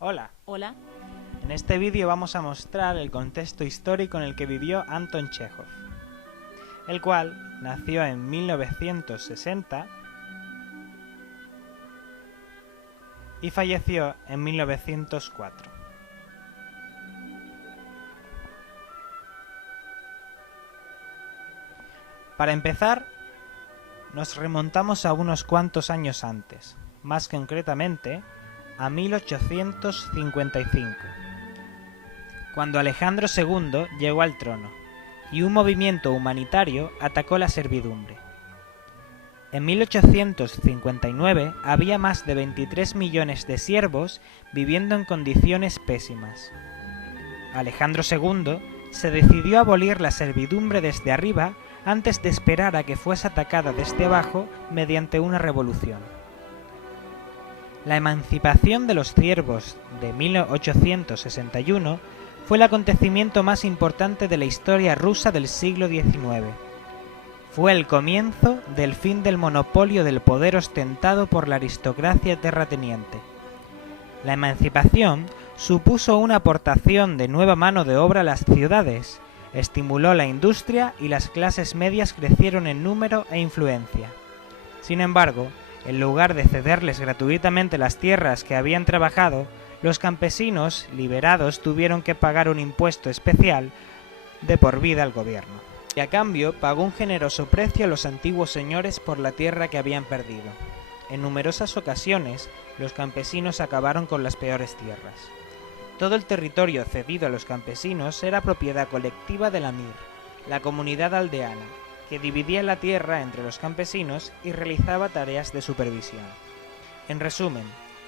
Hola. Hola. En este vídeo vamos a mostrar el contexto histórico en el que vivió Anton Chejov, el cual nació en 1960 y falleció en 1904. Para empezar, nos remontamos a unos cuantos años antes, más concretamente a 1855, cuando Alejandro II llegó al trono y un movimiento humanitario atacó la servidumbre. En 1859 había más de 23 millones de siervos viviendo en condiciones pésimas. Alejandro II se decidió a abolir la servidumbre desde arriba antes de esperar a que fuese atacada desde abajo mediante una revolución. La emancipación de los siervos de 1861 fue el acontecimiento más importante de la historia rusa del siglo XIX. Fue el comienzo del fin del monopolio del poder ostentado por la aristocracia terrateniente. La emancipación supuso una aportación de nueva mano de obra a las ciudades, estimuló la industria y las clases medias crecieron en número e influencia. Sin embargo, en lugar de cederles gratuitamente las tierras que habían trabajado, los campesinos liberados tuvieron que pagar un impuesto especial de por vida al gobierno, y a cambio pagó un generoso precio a los antiguos señores por la tierra que habían perdido. En numerosas ocasiones, los campesinos acabaron con las peores tierras. Todo el territorio cedido a los campesinos era propiedad colectiva de la MIR, la comunidad aldeana, que dividía la tierra entre los campesinos y realizaba tareas de supervisión. En resumen,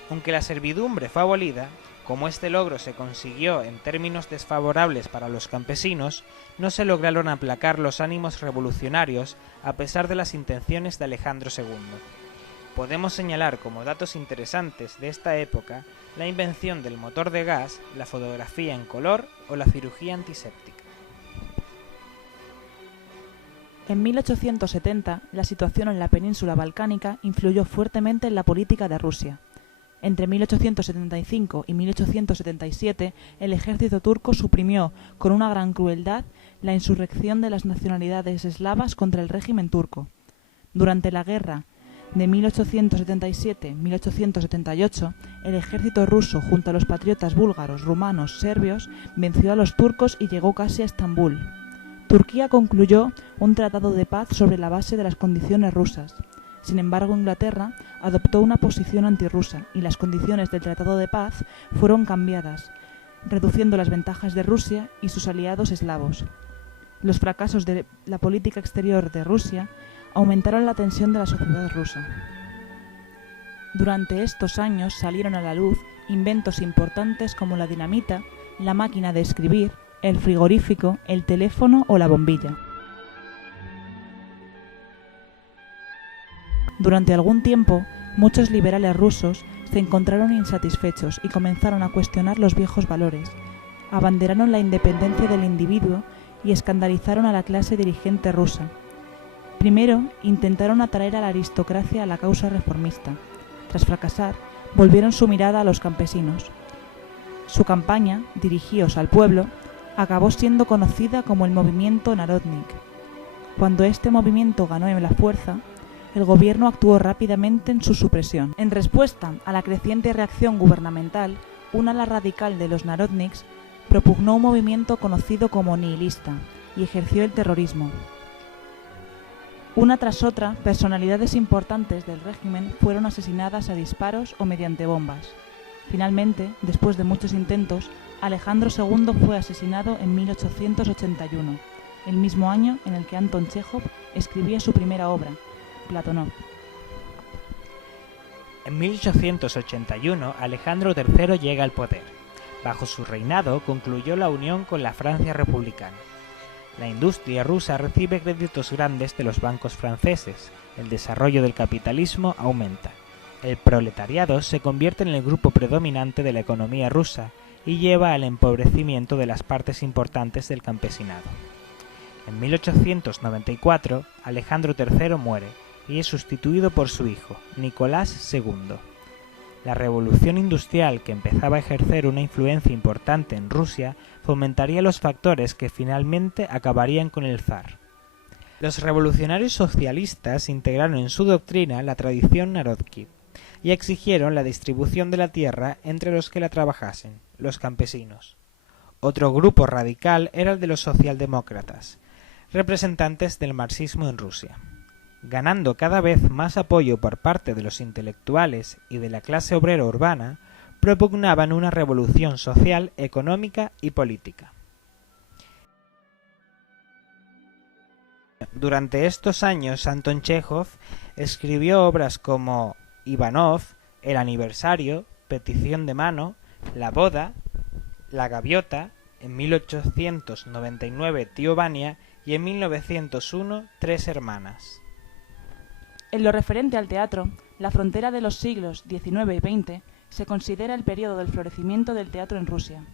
aunque la servidumbre fue abolida, como este logro se consiguió en términos desfavorables para los campesinos, no se lograron aplacar los ánimos revolucionarios a pesar de las intenciones de Alejandro II. Podemos señalar como datos interesantes de esta época la invención del motor de gas, la fotografía en color o la cirugía antiséptica. En 1870, la situación en la península balcánica influyó fuertemente en la política de Rusia. Entre 1875 y 1877, el ejército turco suprimió con una gran crueldad la insurrección de las nacionalidades eslavas contra el régimen turco. Durante la guerra de 1877-1878, el ejército ruso, junto a los patriotas búlgaros, rumanos, serbios, venció a los turcos y llegó casi a Estambul. Turquía concluyó un tratado de paz sobre la base de las condiciones rusas. Sin embargo, Inglaterra adoptó una posición antirrusa y las condiciones del tratado de paz fueron cambiadas, reduciendo las ventajas de Rusia y sus aliados eslavos. Los fracasos de la política exterior de Rusia aumentaron la tensión de la sociedad rusa. Durante estos años salieron a la luz inventos importantes como la dinamita, la máquina de escribir, el frigorífico, el teléfono o la bombilla. Durante algún tiempo, muchos liberales rusos se encontraron insatisfechos y comenzaron a cuestionar los viejos valores, abanderaron la independencia del individuo y escandalizaron a la clase dirigente rusa. Primero, intentaron atraer a la aristocracia a la causa reformista. Tras fracasar, volvieron su mirada a los campesinos. Su campaña, Dirigíos al pueblo, acabó siendo conocida como el movimiento Narodnik. Cuando este movimiento ganó en la fuerza, el gobierno actuó rápidamente en su supresión. En respuesta a la creciente reacción gubernamental, un ala radical de los Narodniks propugnó un movimiento conocido como nihilista y ejerció el terrorismo. Una tras otra, personalidades importantes del régimen fueron asesinadas a disparos o mediante bombas. Finalmente, después de muchos intentos, Alejandro II fue asesinado en 1881, el mismo año en el que Anton Chejov escribía su primera obra, Platonov. En 1881, Alejandro III llega al poder. Bajo su reinado concluyó la unión con la Francia republicana. La industria rusa recibe créditos grandes de los bancos franceses, el desarrollo del capitalismo aumenta. El proletariado se convierte en el grupo predominante de la economía rusa y lleva al empobrecimiento de las partes importantes del campesinado. En 1894, Alejandro III muere y es sustituido por su hijo, Nicolás II. La revolución industrial, que empezaba a ejercer una influencia importante en Rusia, fomentaría los factores que finalmente acabarían con el zar. Los revolucionarios socialistas integraron en su doctrina la tradición Narodki y exigieron la distribución de la tierra entre los que la trabajasen, los campesinos. Otro grupo radical era el de los socialdemócratas, representantes del marxismo en Rusia. Ganando cada vez más apoyo por parte de los intelectuales y de la clase obrera urbana, propugnaban una revolución social, económica y política. Durante estos años, Anton Chejov escribió obras como Ivanov, El aniversario, Petición de mano, La boda, La gaviota, en 1899 Tío Vania y en 1901 Tres hermanas. En lo referente al teatro, la frontera de los siglos XIX y XX se considera el periodo del florecimiento del teatro en Rusia.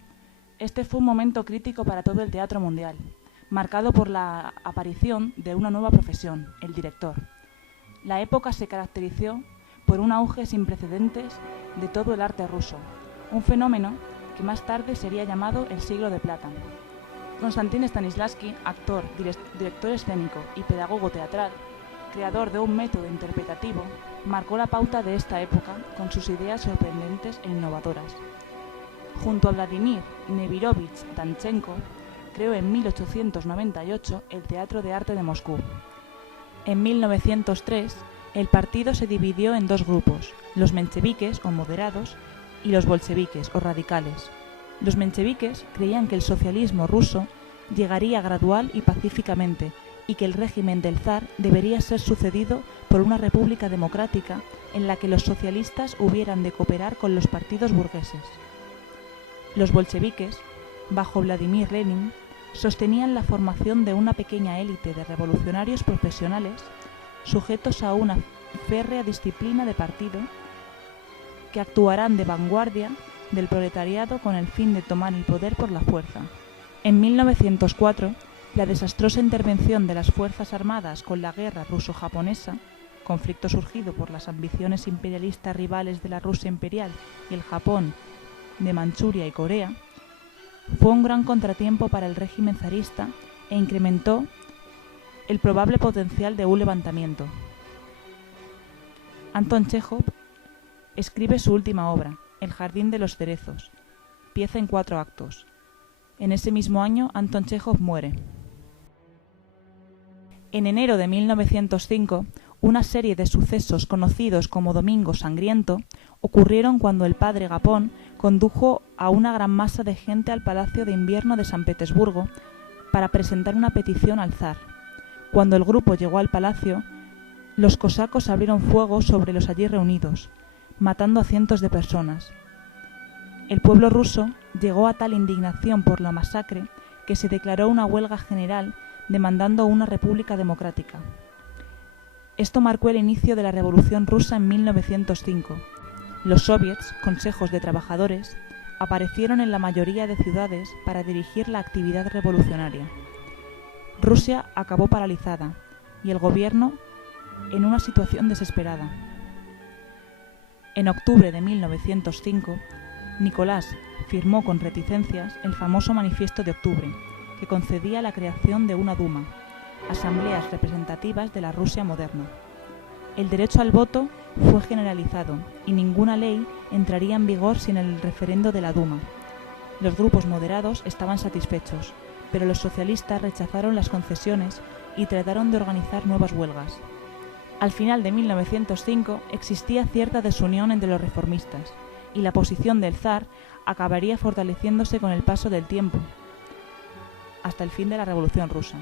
Este fue un momento crítico para todo el teatro mundial, marcado por la aparición de una nueva profesión, el director. La época se caracterizó por un auge sin precedentes de todo el arte ruso, un fenómeno que más tarde sería llamado el siglo de plata. Konstantin Stanislavski, actor, director escénico y pedagogo teatral, creador de un método interpretativo, marcó la pauta de esta época con sus ideas sorprendentes e innovadoras. Junto a Vladimir Nevirovich Danchenko, creó en 1898 el Teatro de Arte de Moscú. En 1903, el partido se dividió en dos grupos, los mencheviques o moderados y los bolcheviques o radicales. Los mencheviques creían que el socialismo ruso llegaría gradual y pacíficamente y que el régimen del zar debería ser sucedido por una república democrática en la que los socialistas hubieran de cooperar con los partidos burgueses. Los bolcheviques, bajo Vladimir Lenin, sostenían la formación de una pequeña élite de revolucionarios profesionales sujetos a una férrea disciplina de partido que actuarán de vanguardia del proletariado con el fin de tomar el poder por la fuerza. En 1904, la desastrosa intervención de las Fuerzas Armadas con la guerra ruso-japonesa, conflicto surgido por las ambiciones imperialistas rivales de la Rusia imperial y el Japón de Manchuria y Corea, fue un gran contratiempo para el régimen zarista e incrementó el probable potencial de un levantamiento. Anton Chejov escribe su última obra, El jardín de los cerezos, pieza en 4 actos. En ese mismo año, Anton Chejov muere. En enero de 1905, una serie de sucesos conocidos como Domingo Sangriento ocurrieron cuando el padre Gapón condujo a una gran masa de gente al Palacio de Invierno de San Petersburgo para presentar una petición al zar. Cuando el grupo llegó al palacio, los cosacos abrieron fuego sobre los allí reunidos, matando a cientos de personas. El pueblo ruso llegó a tal indignación por la masacre que se declaró una huelga general demandando una república democrática. Esto marcó el inicio de la Revolución Rusa en 1905. Los soviets, consejos de trabajadores, aparecieron en la mayoría de ciudades para dirigir la actividad revolucionaria. Rusia acabó paralizada y el gobierno en una situación desesperada. En octubre de 1905, Nicolás firmó con reticencias el famoso Manifiesto de Octubre, que concedía la creación de una Duma, asambleas representativas de la Rusia moderna. El derecho al voto fue generalizado y ninguna ley entraría en vigor sin el referendo de la Duma. Los grupos moderados estaban satisfechos, pero los socialistas rechazaron las concesiones y trataron de organizar nuevas huelgas. Al final de 1905 existía cierta desunión entre los reformistas y la posición del zar acabaría fortaleciéndose con el paso del tiempo, hasta el fin de la Revolución Rusa.